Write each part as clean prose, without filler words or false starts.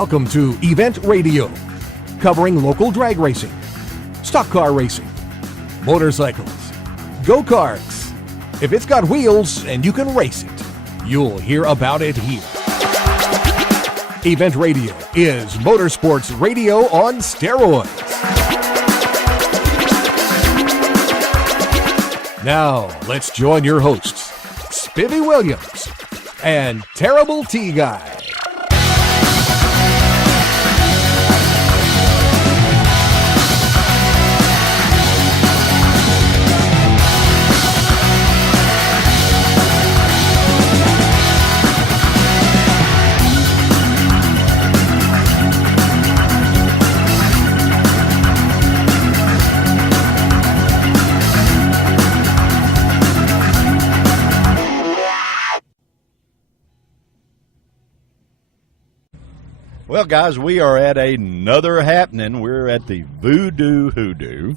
Welcome to Event Radio, covering local drag racing, stock car racing, motorcycles, go-karts. If it's got wheels and you can race it, you'll hear about it here. Event Radio is motorsports radio on steroids. Now, let's join your hosts, Spivvy Williams and Terrible T Guy. Well, guys, we are at another happening. We're at the Voodoo Hoodoo.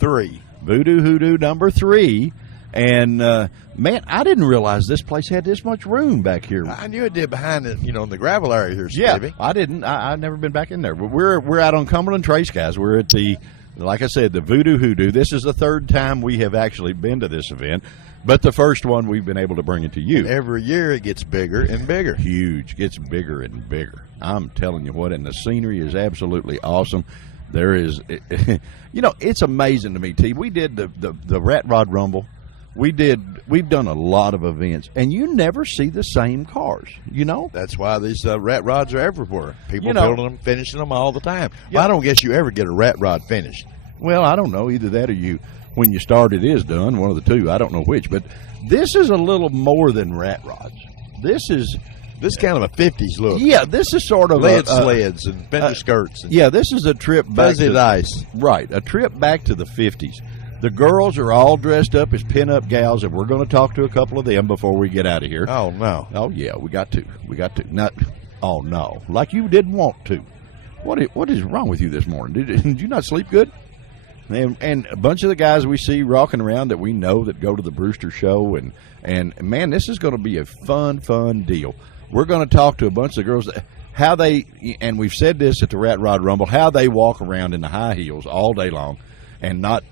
Voodoo Hoodoo number 3. And, man, I didn't realize this place had this much room back here. I knew it did behind it, in the gravel area here, Yeah, Stevie. I didn't. I've never been back in there. But we're out on Cumberland Trace, guys. We're at the, like I said, the Voodoo Hoodoo. This is the third time we have actually been to this event. But the first one, we've been able to bring it to you. Every year it gets bigger and bigger. Huge. Gets bigger and bigger. I'm telling you what, and the scenery is absolutely awesome. There is, it's amazing to me, T. We did the Rat Rod Rumble. We've done a lot of events, and you never see the same cars, That's why these rat rods are everywhere. People building them, finishing them all the time. Yeah. Well, I don't guess you ever get a rat rod finished. Well, I don't know. Either that or when you start, it is done. One of the two. I don't know which. But this is a little more than rat rods. This is kind of a 50s look. Yeah, this is sort of lead sleds and fender skirts. And yeah, this is a trip back fuzzy dice. Right, a trip back to the 50s. The girls are all dressed up as pin-up gals, and we're going to talk to a couple of them before we get out of here. Oh, no. Oh, yeah, we got to. Not, oh, no, like you didn't want to. What is wrong with you this morning? Did you not sleep good? And a bunch of the guys we see rocking around that we know that go to the Brewster show, and man, this is going to be a fun deal. We're going to talk to a bunch of girls, how they, and we've said this at the Rat Rod Rumble, how they walk around in the high heels all day long and not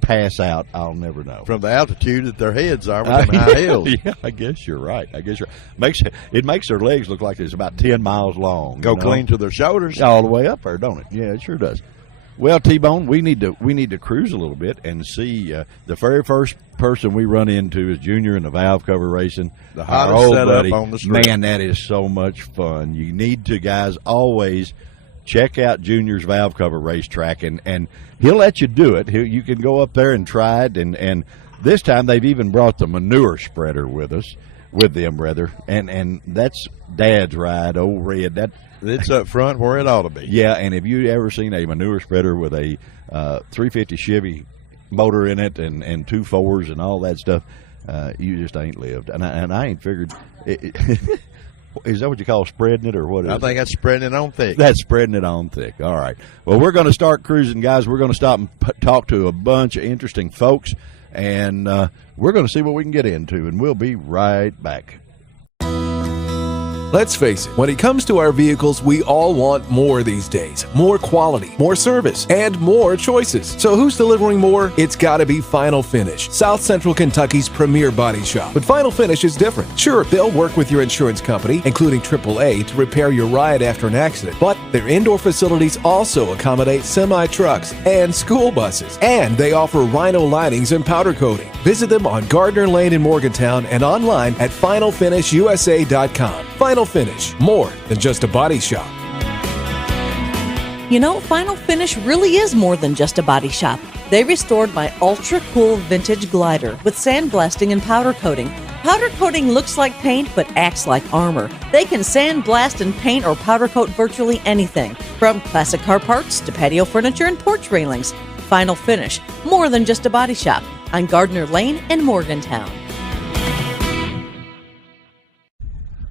pass out. I'll never know. From the altitude that their heads are with them high heels. Yeah, I guess you're right. It makes their legs look like it's about 10 miles long. Go clean to their shoulders. All the way up there, don't it? Yeah, it sure does. Well, T-Bone, we need to cruise a little bit and see. The very first person we run into is Junior in the valve cover racing. The hottest setup on the street. Man, that is so much fun. You need to, guys, always check out Junior's valve cover racetrack, and he'll let you do it. You can go up there and try it, and this time they've even brought the manure spreader with them, rather, and that's Dad's ride, old Red. It's up front where it ought to be. Yeah, and have you ever seen a manure spreader with a 350 Chevy motor in it and 2 4s and all that stuff? You just ain't lived. And I ain't figured. Is that what you call spreading it, or what is it? I think that's spreading it on thick. That's spreading it on thick. All right. Well, we're going to start cruising, guys. We're going to stop and talk to a bunch of interesting folks, and we're going to see what we can get into, and we'll be right back. Let's face it, when it comes to our vehicles, we all want more these days. More quality, more service, and more choices. So who's delivering more? It's gotta be Final Finish, South Central Kentucky's premier body shop. But Final Finish is different. Sure, they'll work with your insurance company, including AAA, to repair your ride after an accident. But their indoor facilities also accommodate semi-trucks and school buses. And they offer Rhino linings and powder coating. Visit them on Gardner Lane in Morgantown and online at finalfinishusa.com. Final Finish, more than just a body shop. Final Finish really is more than just a body shop. They restored my ultra-cool vintage glider with sandblasting and powder coating. Powder coating looks like paint but acts like armor. They can sandblast and paint or powder coat virtually anything, from classic car parts to patio furniture and porch railings. Final Finish, more than just a body shop, on Gardner Lane in Morgantown.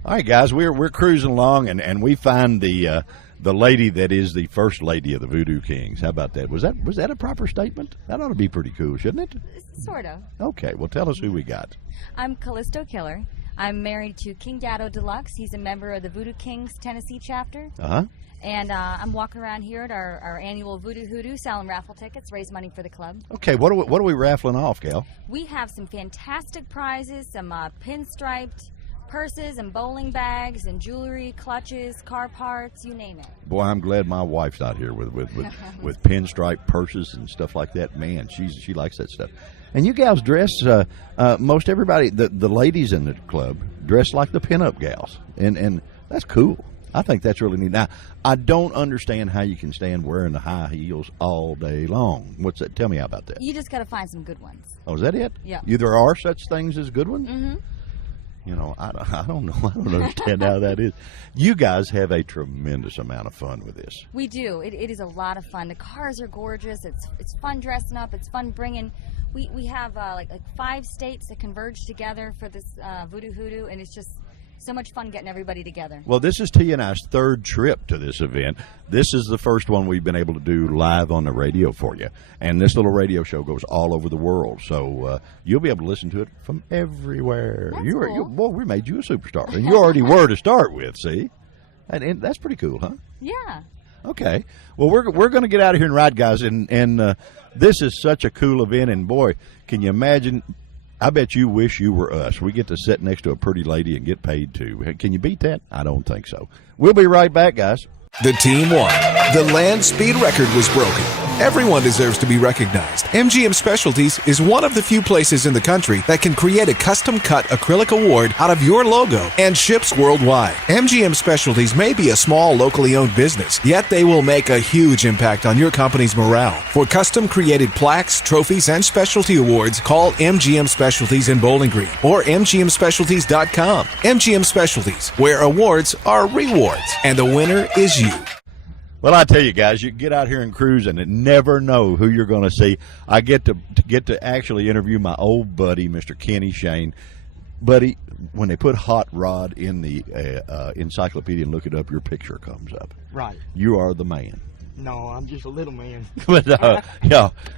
All right, guys, we're cruising along, and we find the lady that is the first lady of the Voodoo Kings. How about that? Was that a proper statement? That ought to be pretty cool, shouldn't it? Sort of. Okay, well, tell us who we got. I'm Callisto Killer. I'm married to King Gatto Deluxe. He's a member of the Voodoo Kings Tennessee chapter. Uh-huh. And I'm walking around here at our annual Voodoo Hoodoo, selling raffle tickets, raise money for the club. Okay, what are we raffling off, Gal? We have some fantastic prizes, some pinstriped purses and bowling bags and jewelry, clutches, car parts, you name it. Boy, I'm glad my wife's not here with pinstripe purses and stuff like that. Man, she likes that stuff. And you gals dress, most everybody, the ladies in the club dress like the pinup gals, and that's cool. I think that's really neat. Now, I don't understand how you can stand wearing the high heels all day long. What's that? Tell me about that. You just got to find some good ones. Oh, is that it? Yeah. There are such things as good ones? Mm-hmm. You know, I don't know. I don't understand how that is. You guys have a tremendous amount of fun with this. We do. It is a lot of fun. The cars are gorgeous. It's fun dressing up. It's fun bringing. We have like 5 states that converge together for this Voodoo Hoodoo, and it's just so much fun getting everybody together. Well, this is T and I's 3rd trip to this event. This is the first one we've been able to do live on the radio for you. And this little radio show goes all over the world. So you'll be able to listen to it from everywhere. That's cool. Well, we made you a superstar. And you already were to start with, see? And that's pretty cool, huh? Yeah. Okay. Well, we're going to get out of here and ride, guys. And this is such a cool event. And, boy, can you imagine – I bet you wish you were us. We get to sit next to a pretty lady and get paid, too. Can you beat that? I don't think so. We'll be right back, guys. The team won. The land speed record was broken. Everyone deserves to be recognized. MGM Specialties is one of the few places in the country that can create a custom-cut acrylic award out of your logo and ships worldwide. MGM Specialties may be a small, locally owned business, yet they will make a huge impact on your company's morale. For custom-created plaques, trophies, and specialty awards, call MGM Specialties in Bowling Green or MGMSpecialties.com. MGM Specialties, where awards are rewards, and the winner is you. Well, I tell you guys, you get out here and cruise and never know who you're going to see. I get to actually interview my old buddy, Mr. Kenny Shane. Buddy, when they put Hot Rod in the encyclopedia and look it up, your picture comes up. Right. You are the man. No, I'm just a little man. But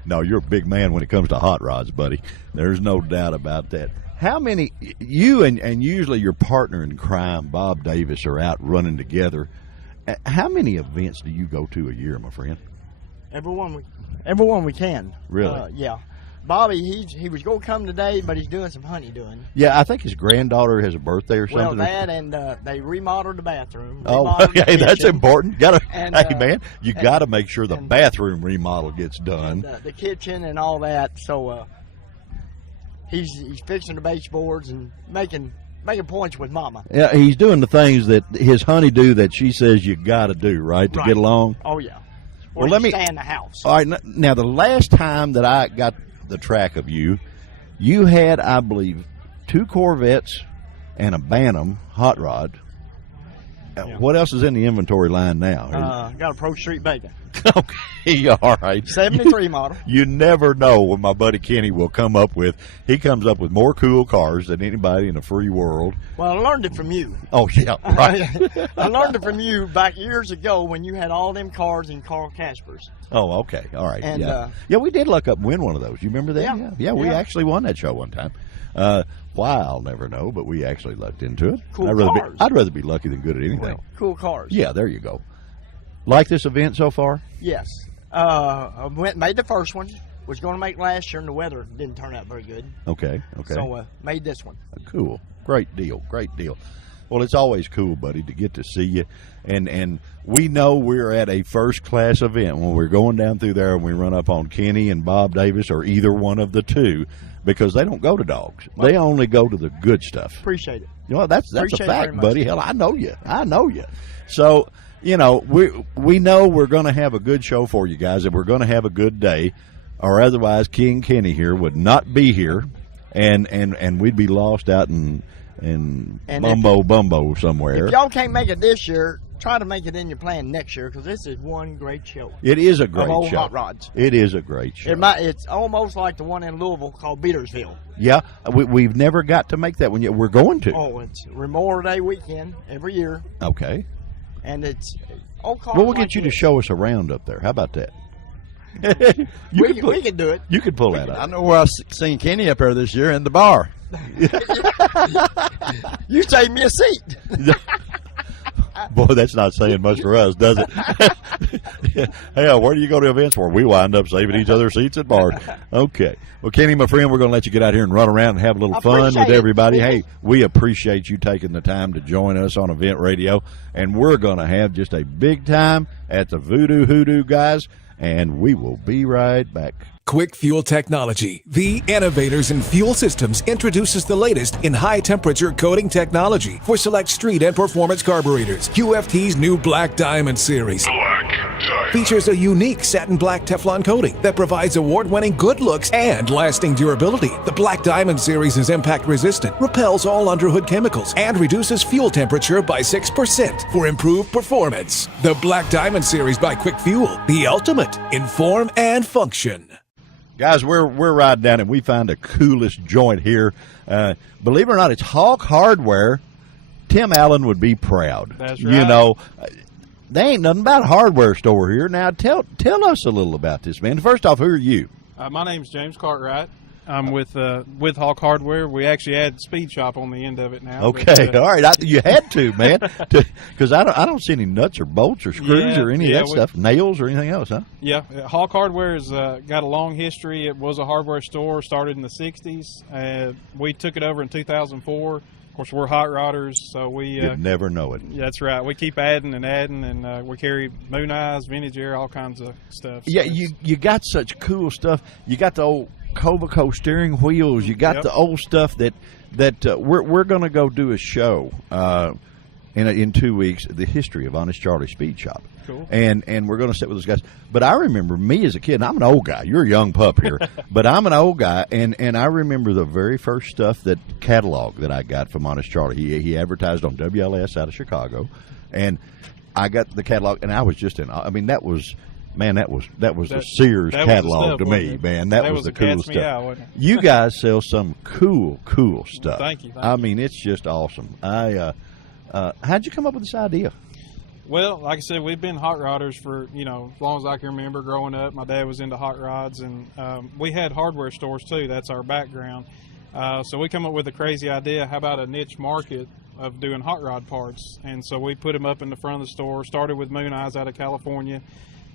no, you're a big man when it comes to hot rods, buddy. There's no doubt about that. How many you and usually your partner in crime, Bob Davis, are out running together? How many events do you go to a year, my friend? Everyone we can. Really? Yeah. Bobby, he was going to come today, but he's doing some honeydew. Yeah, I think his granddaughter has a birthday or something. Well, that and they remodeled the bathroom. Oh, okay, that's important. Hey, man, you got to make sure the and bathroom remodel gets done. And, the kitchen and all that. So he's fixing the baseboards and making points with Mama. Yeah, he's doing the things that his honeydew that she says you got to do, right, to get along. Oh yeah. Well, let me stay in the house. All right, now the last time that I got the track of you had, I believe, 2 Corvettes and a Bantam hot rod. Yeah. What else is in the inventory line now? Got a Pro Street Bacon. Okay, all right. 73 model. You never know what my buddy Kenny will come up with. He comes up with more cool cars than anybody in the free world. Well, I learned it from you. Oh, yeah, right. I learned it from you back years ago when you had all them cars in Carl Casper's. Oh, okay. All right. And, yeah, we did luck up and win one of those. You remember that? Yeah. We actually won that show one time. Why, I'll never know, but we actually lucked into it. Cool cars. I'd rather be lucky than good at anything. Well, cool cars. Yeah, there you go. Like this event so far? Yes. I made the first one. Was going to make last year, and the weather didn't turn out very good. Okay. So made this one. Cool. Great deal. Well, it's always cool, buddy, to get to see you. And we know we're at a first-class event when we're going down through there and we run up on Kenny and Bob Davis or either one of the two, because they don't go to dogs. They only go to the good stuff. Appreciate it. You know, that's a fact, buddy. Hell, I know you. So, you know, we know we're going to have a good show for you guys, and we're going to have a good day, or otherwise King Kenny here would not be here, and we'd be lost out in Bumbo somewhere. If y'all can't make it this year, try to make it in your plan next year, because this is one great show. It is a great show. Hot rods. It is a great show. It's almost like the one in Louisville called Beatersville. Yeah, we've never got to make that one yet. We're going to. Oh, it's Memorial Day weekend every year. Okay. And it's we'll get you to show us around up there. How about that? We can do it. You could pull that up. I know where I've seen Kenny up there this year in the bar. You saved me a seat. Boy, that's not saying much for us, does it? Hell, where do you go to events for? We wind up saving each other seats at bars. Okay. Well, Kenny, my friend, we're going to let you get out here and run around and have a little fun with everybody. Hey, we appreciate you taking the time to join us on Event Radio, and we're going to have just a big time at the Voodoo Hoodoo, guys, and we will be right back. Quick Fuel Technology, the innovators in fuel systems, introduces the latest in high-temperature coating technology for select street and performance carburetors. QFT's new Black Diamond series features a unique satin black Teflon coating that provides award-winning good looks and lasting durability. The Black Diamond series is impact-resistant, repels all underhood chemicals, and reduces fuel temperature by 6% for improved performance. The Black Diamond series by Quick Fuel, the ultimate in form and function. Guys, we're riding down and we found the coolest joint here. Believe it or not, it's Hawk Hardware. Tim Allen would be proud. That's right. You know, there ain't nothing about a hardware store here. Now, tell us a little about this, man. First off, who are you? My name's James Cartwright. I'm with Hawk Hardware. We actually add Speed Shop on the end of it now. Okay, all right. You had to, man, because I don't see any nuts or bolts or screws or any of that stuff, nails or anything else, huh? Yeah, Hawk Hardware has got a long history. It was a hardware store, started in the 60s. We took it over in 2004. Of course, we're hot rodders, so we... You'd never know it. Yeah, that's right. We keep adding, and we carry Moon Eyes, Vintage Air, all kinds of stuff. Yeah, you got such cool stuff. You got the old Covico steering wheels. You got the old stuff that we're going to go do a show in 2 weeks, the history of Honest Charlie Speed Shop. Cool. And we're going to sit with those guys. But I remember me as a kid, and I'm an old guy. You're a young pup here. But I'm an old guy, and I remember the very first stuff, that catalog that I got from Honest Charlie. He advertised on WLS out of Chicago, and I got the catalog, and I was just that was... Man, that was a Sears catalog to me, man. That was the cool stuff. You guys sell some cool stuff. Thank you. I mean, it's just awesome. How'd you come up with this idea? Well, like I said, we've been hot rodders for, as long as I can remember growing up. My dad was into hot rods, and we had hardware stores too. That's our background. So we come up with a crazy idea. How about a niche market of doing hot rod parts? And so we put them up in the front of the store, started with Moon Eyes out of California.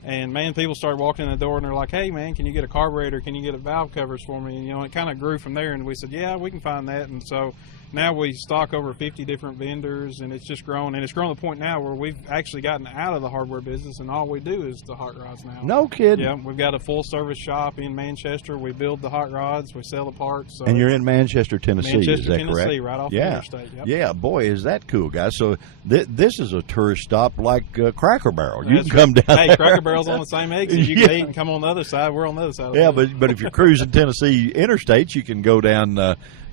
And, man, people started walking in the door, and they're like, hey, man, can you get a carburetor? Can you get a valve covers for me? And, it kind of grew from there. And we said, yeah, we can find that. And so now we stock over 50 different vendors, and it's just grown. And it's grown to the point now where we've actually gotten out of the hardware business, and all we do is the hot rods now. No kidding. Yeah, we've got a full-service shop in Manchester. We build the hot rods. We sell the parts. So and you're in Manchester, Tennessee, is that Tennessee, correct? Right off the interstate. Yep. Yeah, boy, is that cool, guys. So this is a tourist stop like Cracker Barrel. You can come down Hey, Cracker Barrel's on the same exit. You can eat and come on the other side. We're on the other side. Yeah, but if you're cruising Tennessee interstates, you can go down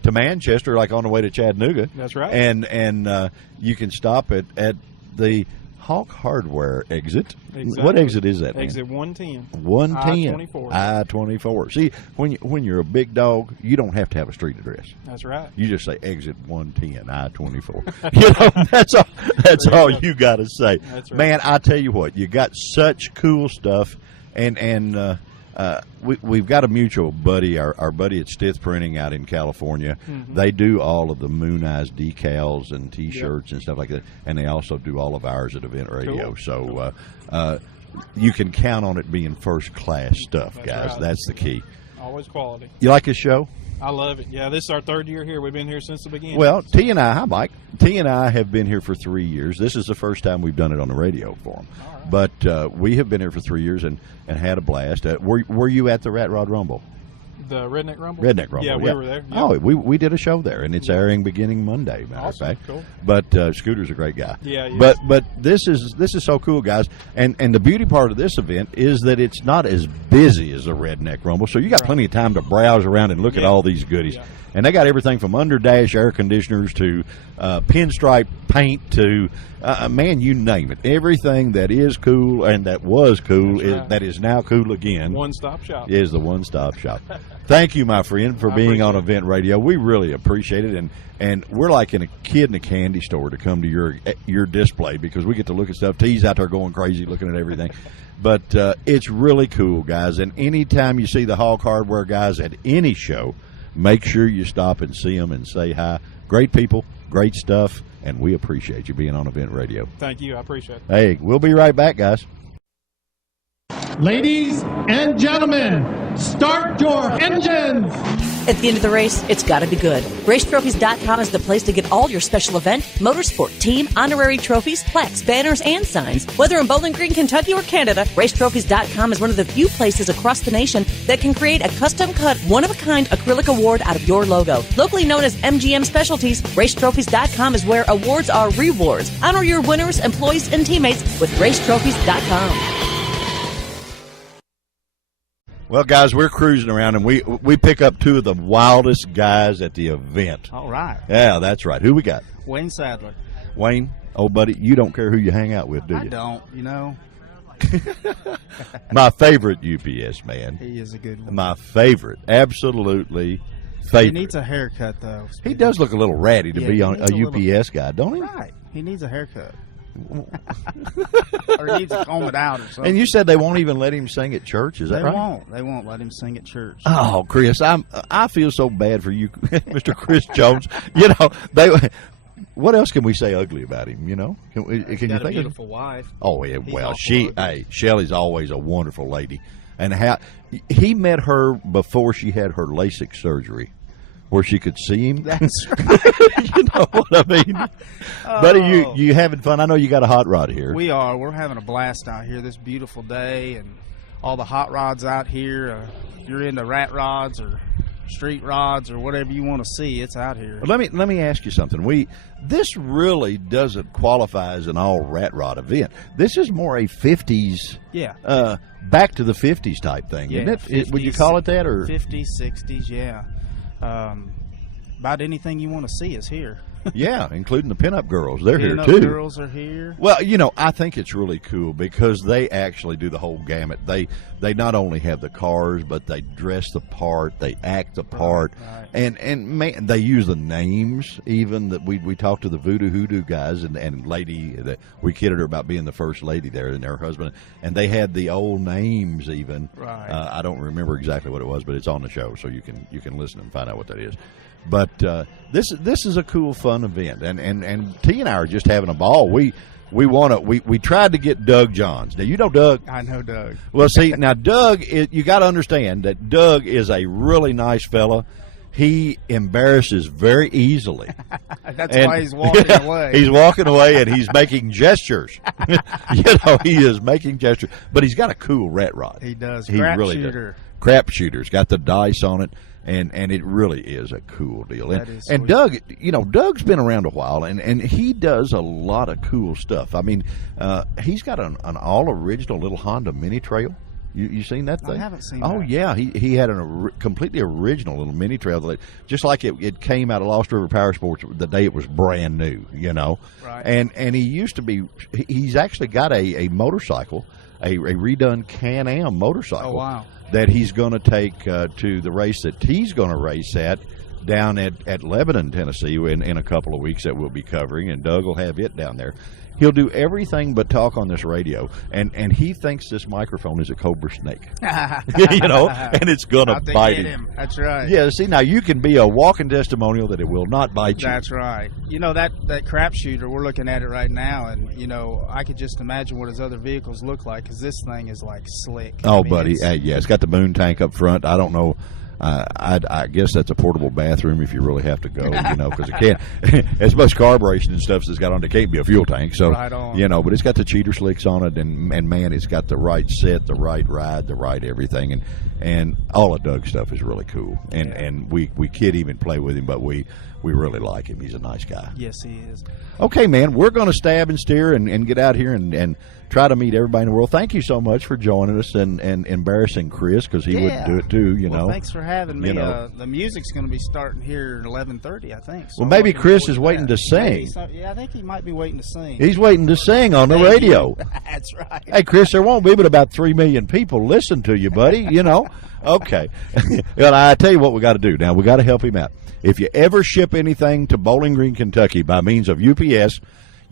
to Manchester, like on the way to Chattanooga. That's right. And you can stop at the Hawk Hardware exit. Exactly. What exit is that, man? Exit 110. 110. I-24. See, when you're a big dog, you don't have to have a street address. That's right. You just say exit 110, I-24. That's all you got to say. That's right. Man, I tell you what, you got such cool stuff, and we've got a mutual buddy, our buddy at Stith Printing out in California. Mm-hmm. They do all of the Moon Eyes decals and T-shirts and stuff like that, and they also do all of ours at Event Radio. Cool. So you can count on it being first-class stuff, guys. Right. That's the key. Always quality. You like this show? I love it. Yeah, this is our third year here. We've been here since the beginning. Well, T and I, hi Mike. T and I have been here for 3 years. This is the first time we've done it on the radio for them. Right. But we have been here for 3 years and had a blast. Were you at the Rat Rod Rumble? The Redneck Rumble? Redneck Rumble, yeah. We were there. Yeah. Oh, we did a show there, and it's airing beginning Monday, matter of fact. Cool. But Scooter's a great guy. Yeah, he is. But this is so cool, guys. And the beauty part of this event is that it's not as busy as the Redneck Rumble, so you got plenty of time to browse around and look at all these goodies. Yeah. And they got everything from underdash air conditioners to pinstripe paint to, man, you name it. Everything that is cool and that was cool that is now cool again. One-stop shop. Is the one-stop shop. Thank you, my friend, for being on Event Radio. We really appreciate it. And we're like a kid in a candy store to come to your display because we get to look at stuff. T's out there going crazy looking at everything. But it's really cool, guys. And anytime you see the Hawk Hardware guys at any show, make sure you stop and see them and say hi. Great people, great stuff, and we appreciate you being on Event Radio. Thank you. I appreciate it. Hey, we'll be right back, guys. Ladies and gentlemen, start your engines! At the end of the race, it's got to be good. RaceTrophies.com is the place to get all your special event, motorsport, team, honorary trophies, plaques, banners, and signs. Whether in Bowling Green, Kentucky, or Canada, RaceTrophies.com is one of the few places across the nation that can create a custom-cut, one-of-a-kind acrylic award out of your logo. Locally known as MGM Specialties, RaceTrophies.com is where awards are rewards. Honor your winners, employees, and teammates with RaceTrophies.com. Well, guys, we're cruising around, and we pick up two of the wildest guys at the event. All right. Yeah, that's right. Who we got? Wayne Sadler. Wayne, old buddy, you don't care who you hang out with, do you? I don't, you know. My favorite UPS man. He is a good one. My favorite. Absolutely favorite. He needs a haircut, though. He does look a little ratty to be on a UPS guy, don't he? Right. He needs a haircut. Or he needs to comb it out or something. And you said they won't even let him sing at church, is that right? They won't let him sing at church. Oh, Chris, I feel so bad for you, Mr. Chris Jones. You know, what else can we say ugly about him, you know? Can you think a beautiful wife. Oh, yeah, well, Shelley's always a wonderful lady. And he met her before she had her LASIK surgery, where she could see him. That's right. You know what I mean? Buddy, you having fun? I know you got a hot rod here. We are. We're having a blast out here this beautiful day, and all the hot rods out here. If you're into rat rods or street rods or whatever you want to see, it's out here. Let me ask you something. This really doesn't qualify as an all rat rod event. This is more a 50s, back to the 50s type thing, isn't it? 50s, would you call it that, or 50s, 60s? Yeah. About anything you want to see is here. Yeah, including the pinup girls. They're here too. Pinup girls are here. Well, you know, I think it's really cool because they actually do the whole gamut. They not only have the cars, but they dress the part, they act the part, right. and man, they use the names. Even that we talked to the Voodoo Hoodoo guys and lady that we kidded her about being the first lady there and her husband, and they had the old names even. Right. I don't remember exactly what it was, but it's on the show, so you can listen and find out what that is. But this is a cool, fun event, and T and I are just having a ball. We tried to get Doug Johns. Now you know Doug. I know Doug. Well, see now Doug, you got to understand that Doug is a really nice fella. He embarrasses very easily. That's why he's walking away. He's walking away and he's making gestures. You know, he is making gestures, but he's got a cool rat rod. He does. He crap really shooter. does. Crap shooter's got the dice on it. And it really is a cool deal. And Doug, you know, Doug's been around a while, and he does a lot of cool stuff. I mean, he's got an all original little Honda mini trail. You seen that thing? I haven't seen that. Oh, yeah. He had a completely original little mini trail, that, just like it came out of Lost River Power Sports the day it was brand new, you know. Right. And he used to be, he's actually got a motorcycle, a redone Can-Am motorcycle. Oh, wow. That he's going to take to the race that he's going to race at down at Lebanon, Tennessee in a couple of weeks that we'll be covering, and Doug will have it down there. He'll do everything but talk on this radio, and he thinks this microphone is a cobra snake. You know, and it's going to bite him. That's right. Yeah, see, now you can be a walking testimonial that it will not bite you. That's right. You know, that crap shooter, we're looking at it right now, and, you know, I could just imagine what his other vehicles look like, because this thing is, like, slick. Oh, buddy, yeah, it's got the moon tank up front. I don't know. I guess that's a portable bathroom if you really have to go, you know, because it can't, as much carburation and stuff as it's got on, it can't be a fuel tank. So, right on. You know, but it's got the cheater slicks on it, and man, it's got the right set, the right ride, the right everything, and all of Doug's stuff is really cool. And we kid him and play with him, but we really like him. He's a nice guy. Yes, he is. Okay, man, we're going to stab and steer and get out here and try to meet everybody in the world. Thank you so much for joining us and embarrassing Chris, because he wouldn't do it too, you know. Thanks for having me. You know. The music's going to be starting here at 11:30, I think. So well, maybe Chris is waiting to sing. Yeah, I think he might be waiting to sing. He's waiting to sing on the radio. That's right. Hey, Chris, there won't be but about 3 million people listen to you, buddy, you know. Okay. Well, I tell you what we got to do now. We got to help him out. If you ever ship anything to Bowling Green, Kentucky by means of UPS,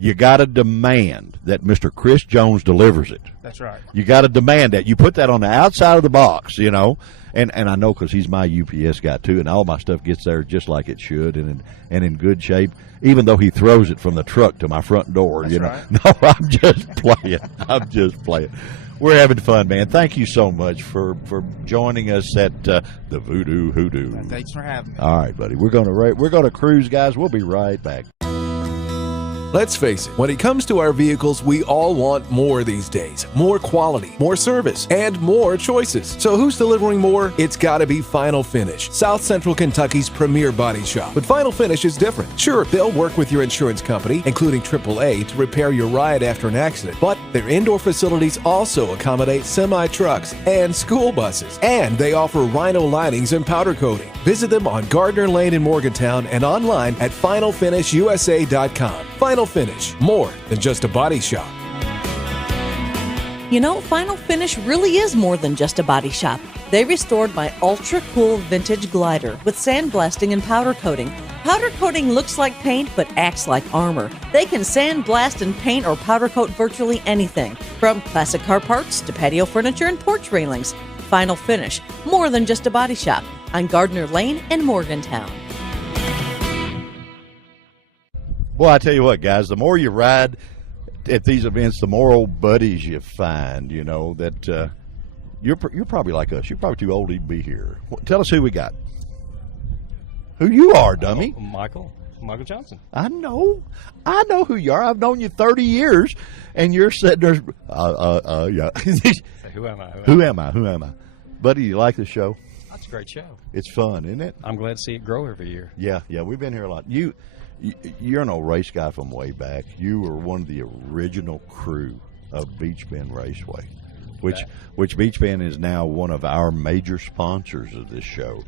you got to demand that Mr. Chris Jones delivers it. That's right. You got to demand that. You put that on the outside of the box, you know. And I know because he's my UPS guy, too, and all my stuff gets there just like it should and in good shape, even though he throws it from the truck to my front door. That's you know, right. No, I'm just playing. I'm just playing. We're having fun, man. Thank you so much for joining us at the Voodoo Hoodoo. Thanks for having me. All right, buddy. We're gonna cruise, guys. We'll be right back. Let's face it, when it comes to our vehicles, we all want more these days. More quality, more service, and more choices. So who's delivering more? It's gotta be Final Finish, South Central Kentucky's premier body shop. But Final Finish is different. Sure, they'll work with your insurance company, including AAA, to repair your ride after an accident. But their indoor facilities also accommodate semi-trucks and school buses. And they offer rhino linings and powder coating. Visit them on Gardner Lane in Morgantown and online at finalfinishusa.com. Final Finish, more than just a body shop. You know, Final Finish really is more than just a body shop. They restored my ultra-cool vintage glider with sandblasting and powder coating. Powder coating looks like paint but acts like armor. They can sandblast and paint or powder coat virtually anything, from classic car parts to patio furniture and porch railings. Final Finish, more than just a body shop, on Gardner Lane in Morgantown. Well, I tell you what, guys, the more you ride at these events, the more old buddies you find, you know, that you're probably like us. You're probably too old to even be here. Tell us who we got. Who you are, dummy. Michael Johnson. I know who you are. I've known you 30 years, and you're sitting there. Yeah. Who am I? Who am I? Buddy, you like the show? That's a great show. It's fun, isn't it? I'm glad to see it grow every year. Yeah, we've been here a lot. You're an old race guy from way back. You were one of the original crew of Beach Bend Raceway, which Beach Bend is now one of our major sponsors of this show.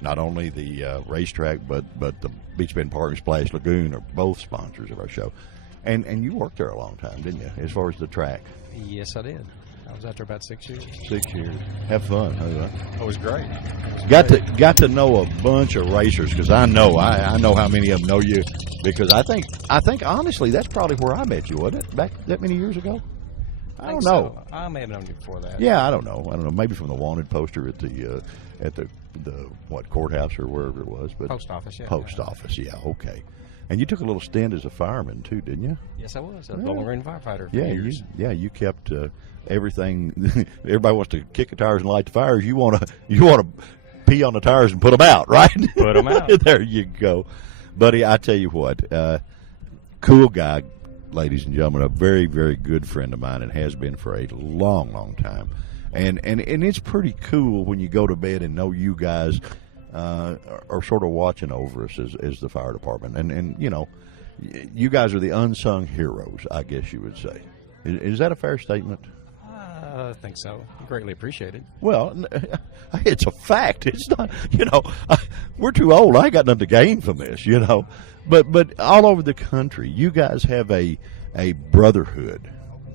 Not only the racetrack, but the Beach Bend Park and Splash Lagoon are both sponsors of our show. And you worked there a long time, didn't you, as far as the track? Yes, I did. I was out there about 6 years. 6 years. Have fun, huh? It was great. Got to know a bunch of racers because I know how many of them know you because I think honestly that's probably where I met you, wasn't it? Back that many years ago? I don't know. So. I may have known you before that. Yeah, I don't know. Maybe from the wanted poster at the courthouse or wherever it was, but post office. Yeah. Post office. Yeah. Okay. And you took a little stint as a fireman too, didn't you? Yes, I was. A Bowling Green firefighter for years. You kept everything. Everybody wants to kick the tires and light the fires. You want to pee on the tires and put them out, right? Put them out. There you go, buddy. I tell you what, cool guy, ladies and gentlemen, a very, very good friend of mine, and has been for a long, long time. And it's pretty cool when you go to bed and know you guys are sort of watching over us as the fire department. And you know, you guys are the unsung heroes, I guess you would say. Is that a fair statement? I think so. Greatly appreciated. Well, it's a fact. It's not, you know, we're too old. I ain't got nothing to gain from this, you know. But all over the country, you guys have a brotherhood,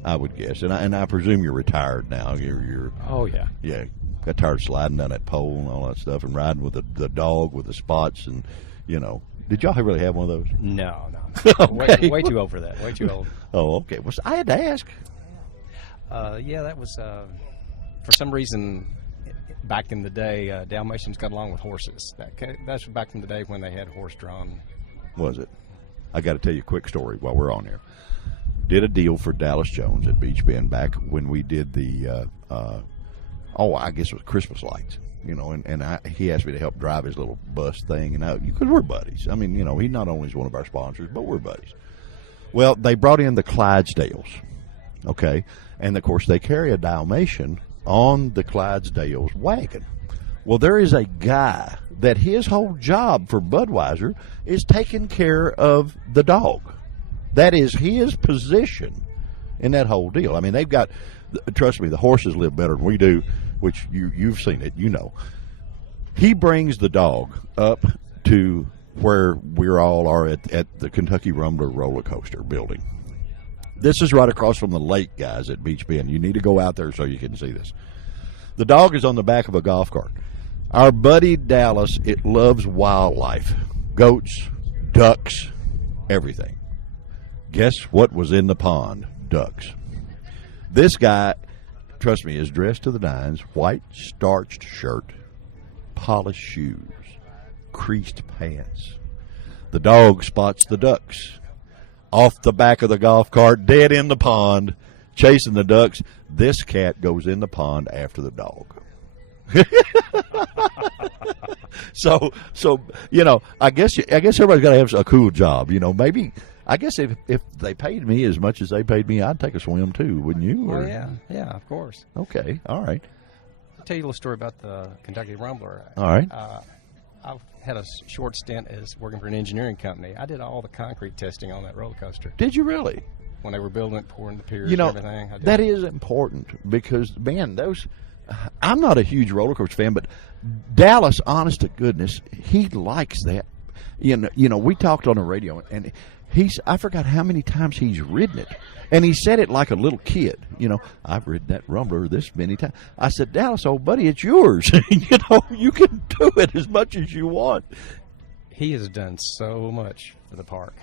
I would guess. And I presume you're retired now. You're Oh, yeah. Yeah. Got tired of sliding down that pole and all that stuff and riding with the dog with the spots and, you know. Did y'all really have one of those? No. Okay. Way too old for that. Way too old. Oh, okay. Well, I had to ask. Yeah, that was, for some reason, back in the day, Dalmatians got along with horses. That's back in the day when they had horse-drawn. Was it? I got to tell you a quick story while we're on here. Did a deal for Dallas Jones at Beach Bend back when we did the, I guess it was Christmas lights. You know, and he asked me to help drive his little bus thing, and because we're buddies. I mean, you know, he not only is one of our sponsors, but we're buddies. Well, they brought in the Clydesdales, okay, and of course they carry a Dalmatian on the Clydesdales wagon. Well, there is a guy that his whole job for Budweiser is taking care of the dog. That is his position in that whole deal. I mean, they've got, trust me, the horses live better than we do, which you've seen it, you know. He brings the dog up to where we all are at the Kentucky Rumbler roller coaster building. This is right across from the lake, guys, at Beach Bend. You need to go out there so you can see this. The dog is on the back of a golf cart. Our buddy Dallas, it loves wildlife, goats, ducks, everything. Guess what was in the pond? Ducks. This guy, trust me, is dressed to the nines, white starched shirt, polished shoes, creased pants. The dog spots the ducks off the back of the golf cart, dead in the pond, chasing the ducks. This cat goes in the pond after the dog. So I guess everybody's got to have a cool job. Maybe I guess if they paid me as much as they paid me, I'd take a swim too, wouldn't you? Oh yeah, of course. Okay, all right. I'll tell you a little story about the Kentucky Rumbler. All right. I've had a short stint as working for an engineering company. I did all the concrete testing on that roller coaster. Did you really? When they were building it, pouring the piers and everything. That is important because, man, I'm not a huge roller coaster fan, but Dallas, honest to goodness, he likes that. We talked on the radio, and I forgot how many times he's ridden it. And he said it like a little kid. I've ridden that Rumbler this many times. I said, Dallas, old buddy, it's yours. You can do it as much as you want. He has done so much for the park.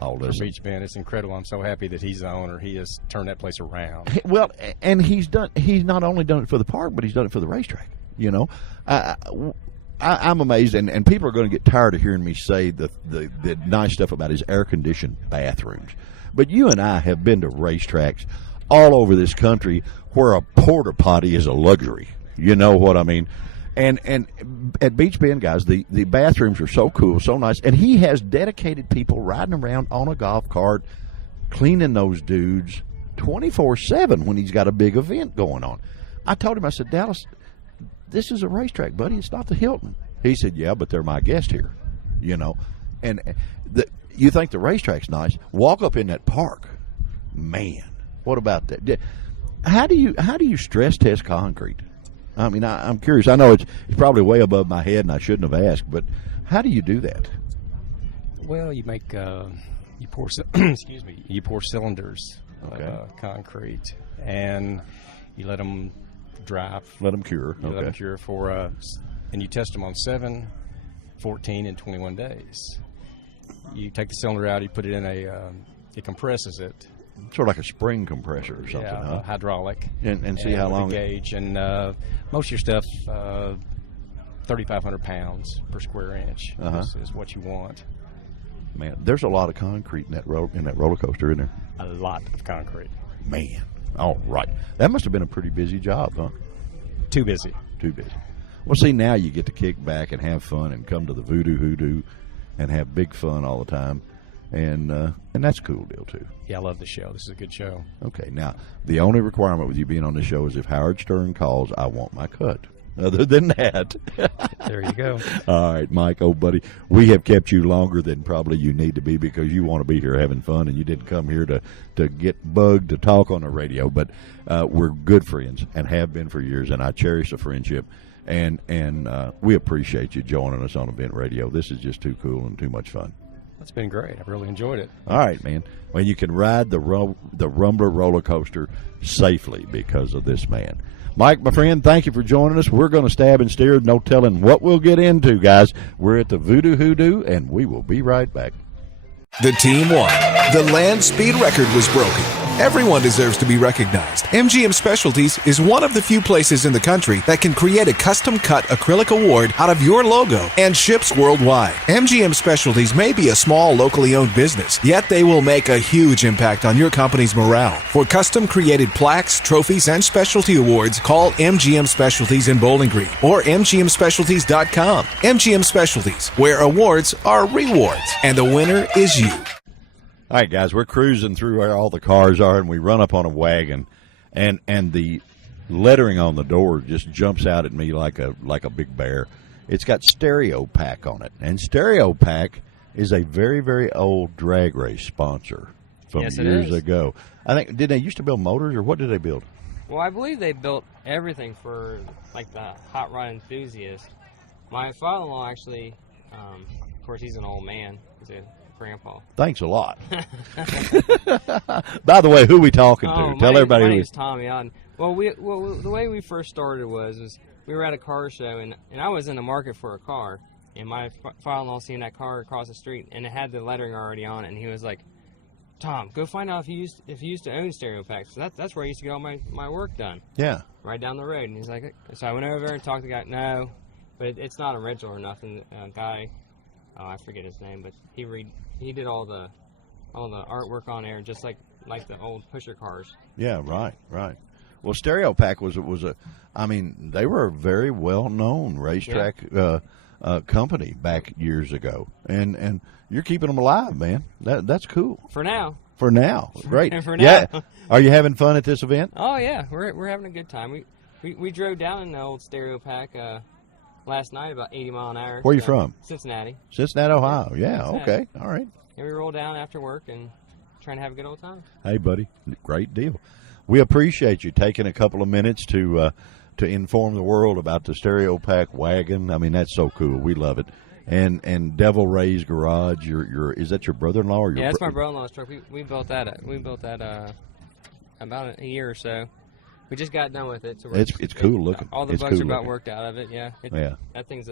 Oh, for Beach Bend. It's incredible. I'm so happy that he's the owner. He has turned that place around. Well, and he's not only done it for the park, but he's done it for the racetrack. I'm amazed, and people are going to get tired of hearing me say the nice stuff about his air-conditioned bathrooms. But you and I have been to racetracks all over this country where a porta potty is a luxury. You know what I mean? And at Beach Bend, guys, the bathrooms are so cool, so nice. And he has dedicated people riding around on a golf cart, cleaning those dudes 24/7 when he's got a big event going on. I told him, I said, Dallas, this is a racetrack, buddy. It's not the Hilton. He said, yeah, but they're my guest here. And you think the racetrack's nice. Walk up in that park. Man, what about that? How do you stress test concrete? I mean, I'm curious. I know it's probably way above my head, and I shouldn't have asked. But how do you do that? Well, you make you pour you pour cylinders of concrete, and you let them dry. Let them cure. You let them cure for and you test them on 7, 14, and 21 days. You take the cylinder out. You put it in it compresses it. Sort of like a spring compressor or something, yeah, huh? Hydraulic. And see how long gauge. And most of your stuff, 3,500 pounds per square inch is what you want. Man, there's a lot of concrete in that roller coaster, isn't there? A lot of concrete. Man, all right. That must have been a pretty busy job, huh? Too busy. Well, see, now you get to kick back and have fun and come to the Voodoo Hoodoo and have big fun all the time. And that's a cool deal, too. Yeah, I love the show. This is a good show. Okay, now, the only requirement with you being on the show is if Howard Stern calls, I want my cut. Other than that. There you go. All right, Mike, old buddy, we have kept you longer than probably you need to be because you want to be here having fun, and you didn't come here to get bugged to talk on the radio. But we're good friends and have been for years, and I cherish the friendship. And we appreciate you joining us on Event Radio. This is just too cool and too much fun. It's been great. I've really enjoyed it. All right, man. Well, you can ride the Rumbler roller coaster safely because of this man. Mike, my friend, thank you for joining us. We're going to stab and steer. No telling what we'll get into, guys. We're at the Voodoo Hoodoo, and we will be right back. The team won. The land speed record was broken. Everyone deserves to be recognized. MGM Specialties is one of the few places in the country that can create a custom-cut acrylic award out of your logo and ships worldwide. MGM Specialties may be a small, locally owned business, yet they will make a huge impact on your company's morale. For custom-created plaques, trophies, and specialty awards, call MGM Specialties in Bowling Green or MGMSpecialties.com. MGM Specialties, where awards are rewards, and the winner is you. All right, guys, we're cruising through where all the cars are, and we run up on a wagon, and the lettering on the door just jumps out at me like a big bear. It's got Stereo Pack on it, and Stereo Pack is a very, very old drag race sponsor from years ago. I think, did they used to build motors, or what did they build? Well, I believe they built everything for like the hot rod enthusiast. My father-in-law actually, of course, he's an old man. He's a grandpa. Thanks a lot. By the way, who we talking to? Tell everybody. My name is Tommy. Well, the way we first started was we were at a car show, and I was in the market for a car, and my father-in-law seen that car across the street, and it had the lettering already on it, and he was like, Tom, go find out if he used to own stereo packs. So that's where I used to get all my work done. Yeah. Right down the road. And he's like, so I went over there and talked to the guy. No, but it's not a rental or nothing. Guy, I forget his name, but he did all the artwork on there, just like the old pusher cars. Yeah, right. Well, Stereo Pack was I mean, they were a very well known racetrack company back years ago, and you're keeping them alive, man. That's cool. For now. Great. For now. Yeah. Are you having fun at this event? Oh yeah, we're having a good time. We drove down in the old Stereo Pack last night about 80 mile an hour. Where are you from? Cincinnati, Ohio. Yeah. Cincinnati. Okay. All right. And we rolled down after work and trying to have a good old time. Hey, buddy, great deal. We appreciate you taking a couple of minutes to inform the world about the Stereo Pack wagon. I mean, that's so cool. We love it. And Devil Ray's Garage. Is that your brother-in-law or your? Yeah, that's my brother-in-law's truck. We built that. We built that about a year or so. We just got done with it. So it's cool looking. All the bugs are about worked out of it. Yeah. Yeah. That thing's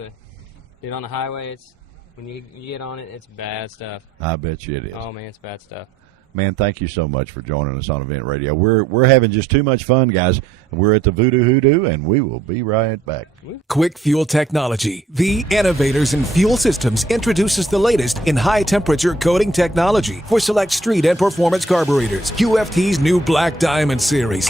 dude, on the highway. It's when you get on it, it's bad stuff. I bet you it is. Oh man, it's bad stuff. Man, thank you so much for joining us on Event Radio. We're having just too much fun, guys. We're at the Voodoo Hoodoo, and we will be right back. Quick Fuel Technology, the innovators in fuel systems, introduces the latest in high-temperature coating technology for select street and performance carburetors. QFT's new Black Diamond series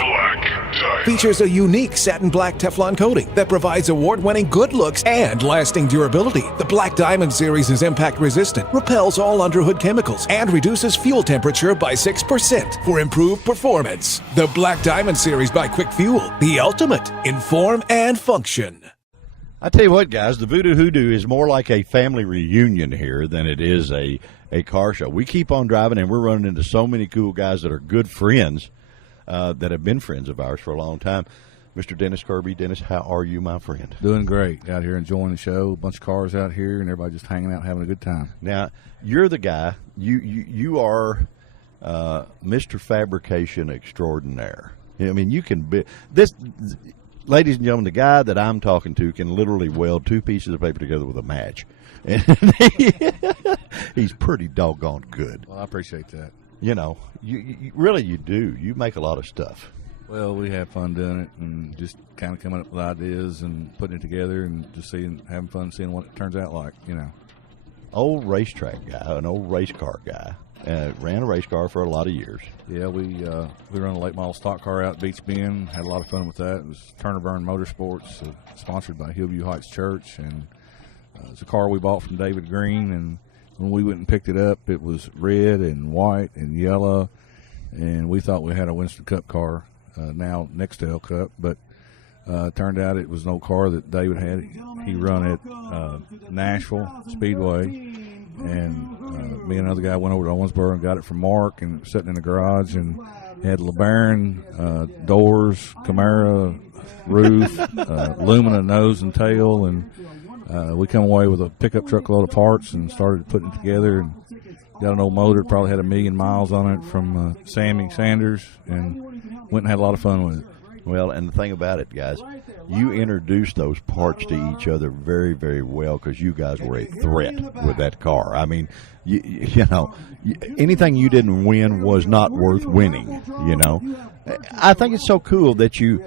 features a unique satin black Teflon coating that provides award-winning good looks and lasting durability. The Black Diamond series is impact-resistant, repels all underhood chemicals, and reduces fuel temperature by 6% for improved performance. The Black Diamond series by Quick Fuel, the ultimate in form and function. I tell you what, guys, the Voodoo Hoodoo is more like a family reunion here than it is a car show. We keep on driving, and we're running into so many cool guys that are good friends, that have been friends of ours for a long time. Mr. Dennis Kirby. Dennis, how are you, my friend? Doing great. Out here enjoying the show. A bunch of cars out here, and everybody just hanging out, having a good time. Now, you're the guy. You are Mr. Fabrication Extraordinaire. I mean, you can be this. Ladies and gentlemen, the guy that I'm talking to can literally weld two pieces of paper together with a match. And he's pretty doggone good. Well, I appreciate that. You know, you really you do. You make a lot of stuff. Well, we have fun doing it and just kind of coming up with ideas and putting it together and just having fun seeing what it turns out like, you know. Old racetrack guy, an old race car guy. Ran a race car for a lot of years. Yeah, we run a late model stock car out at Beach Bend. Had a lot of fun with that. It was Turner Burn Motorsports, sponsored by Hillview Heights Church, and it's a car we bought from David Green. And when we went and picked it up, it was red and white and yellow, and we thought we had a Winston Cup car, now Nextel Cup, but turned out it was an old car that David had. He run at Nashville Speedway. And me and another guy went over to Owensboro and got it from Mark, and sitting in the garage, and had LeBaron doors, Camaro roof, Lumina nose and tail, and we come away with a pickup truck load of parts and started putting it together, and got an old motor, probably had 1 million miles on it from Sammy Sanders, and went and had a lot of fun with it. Well, and the thing about it, guys, you introduced those parts to each other very, very well, because you guys were a threat with that car. I mean, you know, anything you didn't win was not worth winning, you know. I think it's so cool that you,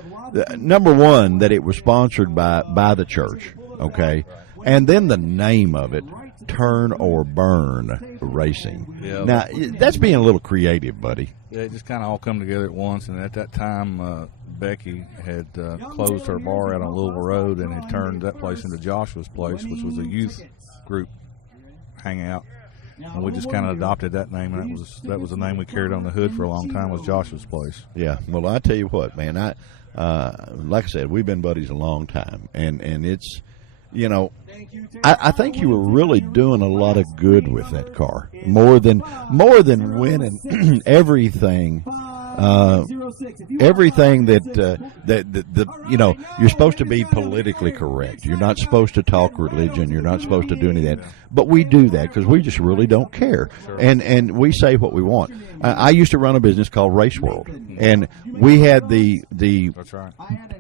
number one, that it was sponsored by the church, okay, and then the name of it, Turn or Burn Racing. Yeah. Now, that's being a little creative, buddy. Yeah, it just kind of all come together at once, and at that time, Becky had closed her bar out on Louisville Road and had turned that place into Joshua's Place, which was a youth group hangout. And we just kind of adopted that name, and that was the name we carried on the hood for a long time, was Joshua's Place. Yeah, well, I tell you what, man, like I said, we've been buddies a long time, and it's, you know, I think you were really doing a lot of good with that car, more than winning everything. Everything that you know, you're supposed to be politically correct. You're not supposed to talk religion. You're not supposed to do any of that. But we do that because we just really don't care, and we say what we want. I used to run a business called Race World, and we had the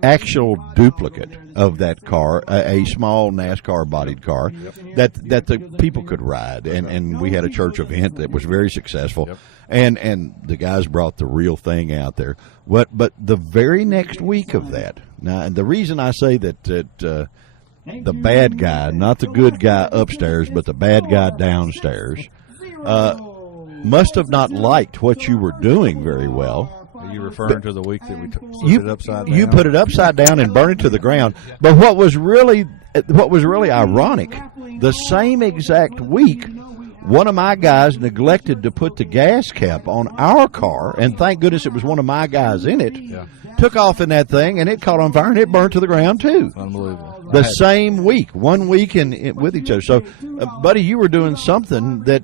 actual duplicate of that car, a small NASCAR bodied car that the people could ride, and we had a church event that was very successful. And the guys brought the real thing out there. But the very next week of that, now, and the reason I say that the bad guy, not the good guy upstairs, but the bad guy downstairs, must have not liked what you were doing very well. Are you referring to the week that we put it upside down? You put it upside down and burned it to the ground. But what was really ironic, the same exact week, one of my guys neglected to put the gas cap on our car, and thank goodness it was one of my guys in it. Yeah. Took off in that thing, and it caught on fire, and it burned to the ground too. Unbelievable. The same week, 1 week with each other. So, buddy, you were doing something that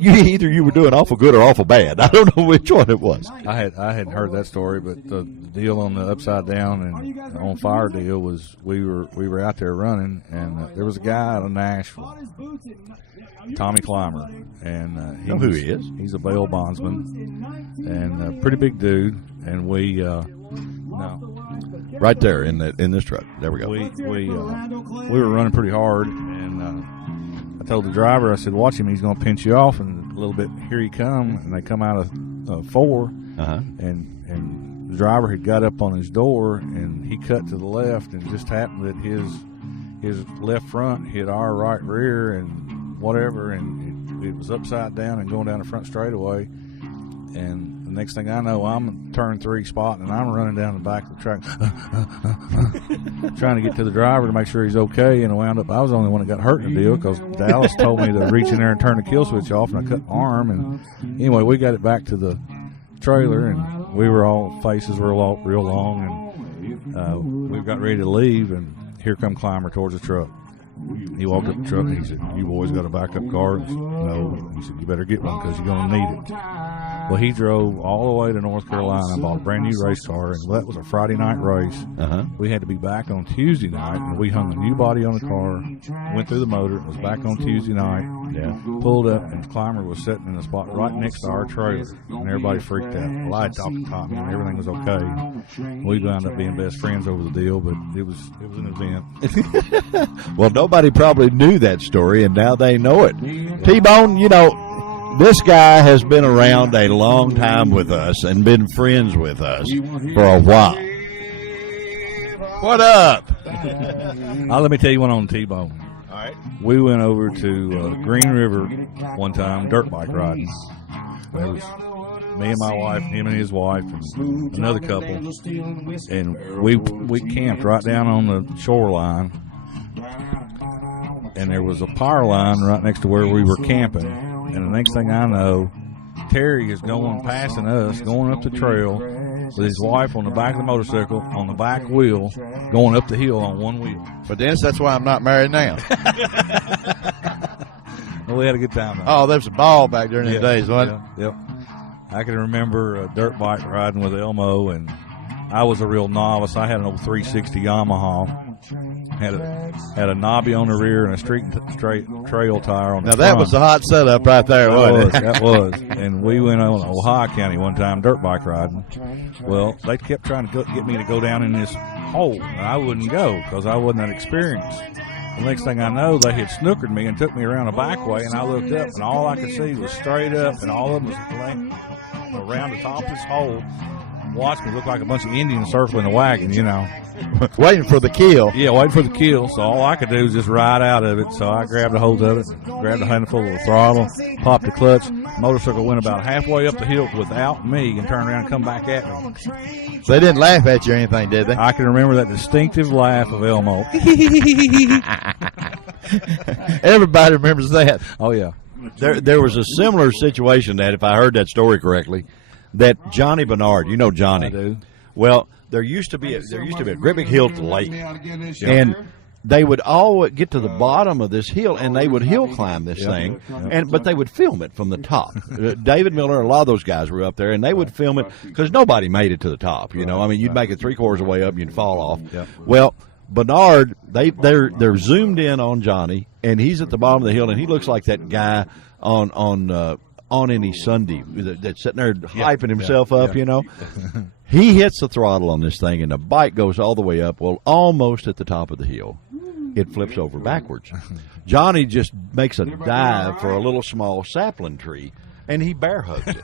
either you were doing awful good or awful bad. I don't know which one it was. I hadn't heard that story, but the deal on the upside down and on fire deal was we were out there running, and there was a guy out of Nashville, Tommy Clymer, and you know who he is? He's a bail bondsman and a pretty big dude, and we right there in this truck. There we go. We were running pretty hard, and I told the driver, I said, watch him, he's going to pinch you off, and a little bit, here he come, and they come out of 4, and the driver had got up on his door, and he cut to the left, and it just happened that his left front hit our right rear, and whatever, and it was upside down and going down the front straightaway, and the next thing I know, I'm turn 3 spot, and I'm running down the back of the track, trying to get to the driver to make sure he's okay. And I wound up, I was the only one that got hurt in the deal because Dallas told me to reach in there and turn the kill switch off, and I cut my arm. And anyway, we got it back to the trailer, and we were all faces were real long, and we got ready to leave, and here come Clymer towards the truck. He walked up the truck and he said, "You boys got a backup car?" I said, "No." He said, "You better get one because you're going to need it." Well, he drove all the way to North Carolina and bought a brand new race car, and that was a Friday night race. We had to be back on Tuesday night, and we hung a new body on the car, went through the motor, was back on Tuesday night, pulled up, and Clymer was sitting in a spot right next to our trailer, and everybody freaked out. Well, I had talked to Tommy, and everything was okay. We wound up being best friends over the deal, but it was an event. Well, nobody probably knew that story, and now they know it. T-Bone, you know, this guy has been around a long time with us and been friends with us for a while. What up? Let me tell you one on T-Bone. All right. We went over to Green River one time, dirt bike riding. There was me and my wife, him and his wife, and another couple. And we camped right down on the shoreline. And there was a power line right next to where we were camping. And the next thing I know, Terry is passing us, going up the trail with his wife on the back of the motorcycle, on the back wheel, going up the hill on one wheel. But Dennis, that's why I'm not married now. Well, we had a good time. Oh, there was a ball back during the days, wasn't it? Yep. I can remember a dirt bike riding with Elmo, and I was a real novice. I had an old 360 Yamaha. Had a knobby on the rear and a straight trail tire on the front. Now, that was a hot setup right there, wasn't it? That was. And we went on Ohio County one time dirt bike riding. Well, they kept trying to get me to go down in this hole, and I wouldn't go because I wasn't that experienced. The next thing I know, they had snookered me and took me around a back way, and I looked up, and all I could see was straight up, and all of them was laying around the top of this hole. Watched me look like a bunch of Indians circling the wagon, you know. Waiting for the kill. Yeah, waiting for the kill. So all I could do was just ride out of it. So I grabbed a hold of it, grabbed a handful of the throttle, popped the clutch. Motorcycle went about halfway up the hill without me and turned around and come back at me. They didn't laugh at you or anything, did they? I can remember that distinctive laugh of Elmo. Everybody remembers that. Oh, yeah. There was a similar situation that, if I heard that story correctly, that Johnny Bernard, you know Johnny. I do. Well, there used to be a great big hill at the lake, and they would all get to the bottom of this hill, and they would hill climb this thing, but they would film it from the top. David Miller, a lot of those guys were up there, and they would film it because nobody made it to the top. You know, I mean, you'd make it 3/4 of the way up, and you'd fall off. Well, Bernard, they're zoomed in on Johnny, and he's at the bottom of the hill, and he looks like that guy on any Sunday that's sitting there hyping himself up, you know. He hits the throttle on this thing, and the bike goes all the way up, well, almost at the top of the hill. It flips over backwards. Johnny just makes a dive for a little small sapling tree and he bear hugs it.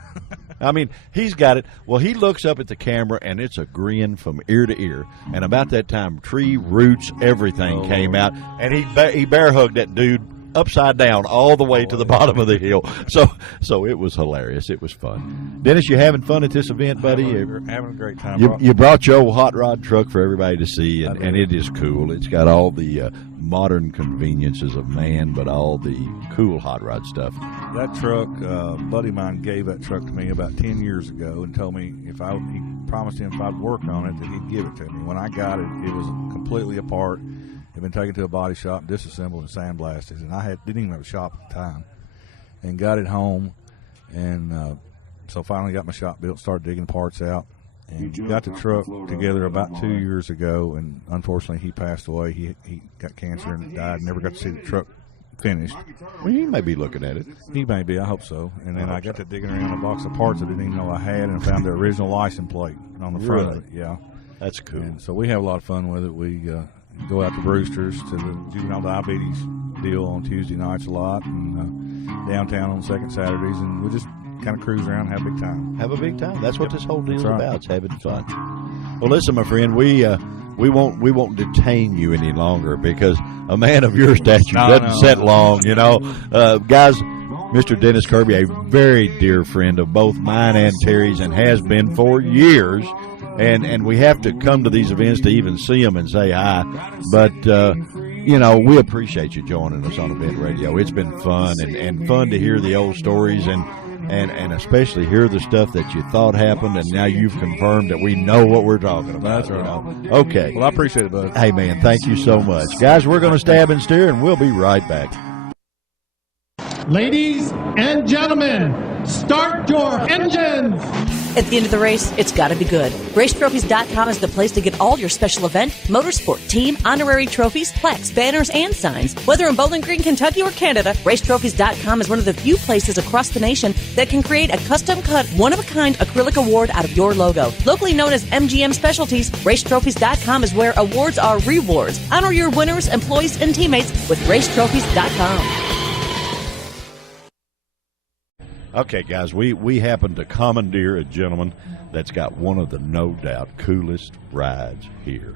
I mean, he's got it. Well, he looks up at the camera, and it's a grin from ear to ear. And about that time, tree roots, everything came out, and he bear hugged that dude upside down all the way to the bottom of the hill. So it was hilarious. It was fun. Dennis, you having fun at this event, buddy? Having a great time. You brought your old hot rod truck for everybody to see, and it is cool. It's got all the modern conveniences of man, but all the cool hot rod stuff. That truck, a buddy of mine gave that truck to me about 10 years ago and told me he promised him if I'd work on it that he'd give it to me. When I got it, it was completely apart. Had been taken to a body shop, disassembled, and sandblasted, and I didn't even have a shop at the time, and got it home, and so finally got my shop built, started digging parts out, and got the truck together about 2 years ago, and unfortunately he passed away. He got cancer and died, never got to see the truck finished. Well, he may be looking at it. He may be, I hope so. And then I got to digging around a box of parts I didn't even know I had, and found the original license plate on the front of it. Yeah. That's cool. And so we have a lot of fun with it. We go out to Brewster's to the juvenile diabetes deal on Tuesday nights a lot, and downtown on second Saturdays, and we just kind of cruise around and have a big time. Have a big time. That's what this whole deal is right. about. It's having fun. Well, listen, my friend, we won't detain you any longer because a man of your stature doesn't sit long. You know, guys. Mr. Dennis Kirby, a very dear friend of both mine and Terry's, and has been for years. And we have to come to these events to even see him and say hi. But, we appreciate you joining us on Event Radio. It's been fun and fun to hear the old stories and especially hear the stuff that you thought happened, and now you've confirmed that we know what we're talking about. That's right. Okay. Well, I appreciate it, bud. Hey, man, thank you so much. Guys, we're going to stab and steer, and we'll be right back. Ladies and gentlemen, start your engines! At the end of the race, it's got to be good. RaceTrophies.com is the place to get all your special event, motorsport, team, honorary trophies, plaques, banners, and signs. Whether in Bowling Green, Kentucky, or Canada, RaceTrophies.com is one of the few places across the nation that can create a custom-cut, one-of-a-kind acrylic award out of your logo. Locally known as MGM Specialties, RaceTrophies.com is where awards are rewards. Honor your winners, employees, and teammates with RaceTrophies.com. Okay, guys, we happen to commandeer a gentleman that's got one of the no doubt coolest rides here.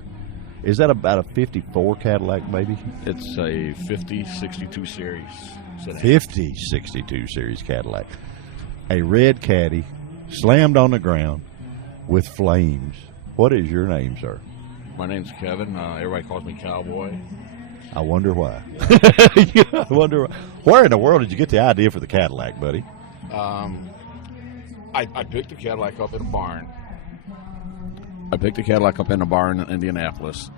Is that about a 54 Cadillac, maybe? It's a 50-62 series. 50-62 series Cadillac. A red Caddy, slammed on the ground with flames. What is your name, sir? My name's Kevin. Everybody calls me Cowboy. I wonder why. I wonder where in the world did you get the idea for the Cadillac, buddy? I picked the Cadillac up in a barn. I picked the Cadillac up in a barn in Indianapolis,